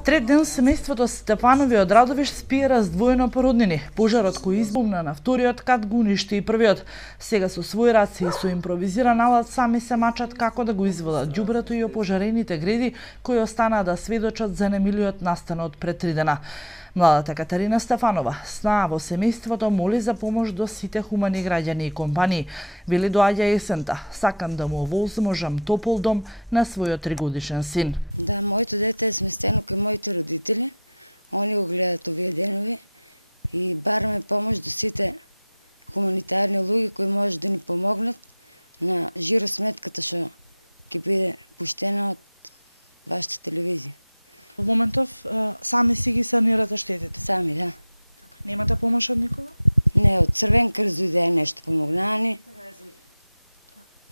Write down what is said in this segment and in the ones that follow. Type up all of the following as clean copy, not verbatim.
Трет ден семејството Стефанови од Радовиш спие раздвоено по роднини. Пожарот кој избумна на вториот кат го уништи и првиот. Сега со своји раци и со импровизиран алат сами се мачат како да го извадат ѓубрето и опожарените греди кои останаа да сведочат за немилиот настанот пред 3 дена. Младата Катарина Стефанова, снаа во семејството, моли за помош до сите хумани граѓани и компании. Вели доаѓа есента, сакам да му овозможам топол дом на својот 3-годишен син. Да, моето дете е сместено кај моите родители. Они го гледат овие денови и бараме помош до сите хуманитарни луѓе кои може да ни помогнат на жиросметката што ќе биде пуштена од вашата телевизија. Во моментов сами си ги санирате штетите? Сами, да. Немате помош од никога? Не, од Црвен крст дојде нешто помогнаани.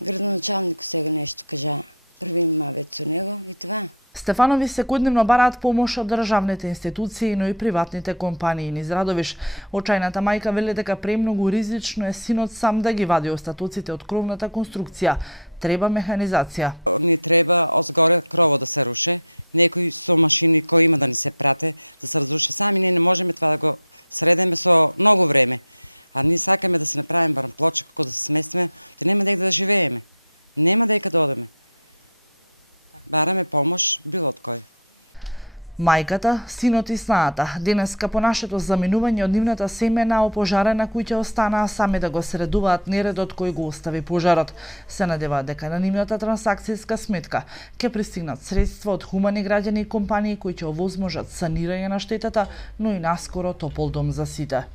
Градоначалникот сега нешто кажа, први има веќе со него и това. Стефанови секојдневно бараат помош од државните институции, но и приватните компании низ Радовиш. Очајната мајка вели дека премногу ризично е синот сам да ги вади остатоците од кровната конструкција. Треба механизација. Ни треба одзгоре крово да се руше, некои со машини кои има да ни се прате, да се разруши. Сами ние не можеме това да го средеме со многу време. А ние сакаме да се направиме барем плоча како да се сместиме, те нема дека да живееме. Нема дека да одеме. Бараме помош било од кој. Мајката, синот и снаата, денеска по нашето заминување од нивната семена опожарена куќа останаа сами да го средуваат нередот кој го остави пожарот. Се надеваат дека на нивната трансакцијска сметка ќе пристигнат средства од хумани граѓани и компании кои ќе овозможат санирање на штетата, но и наскоро топол дом за сите.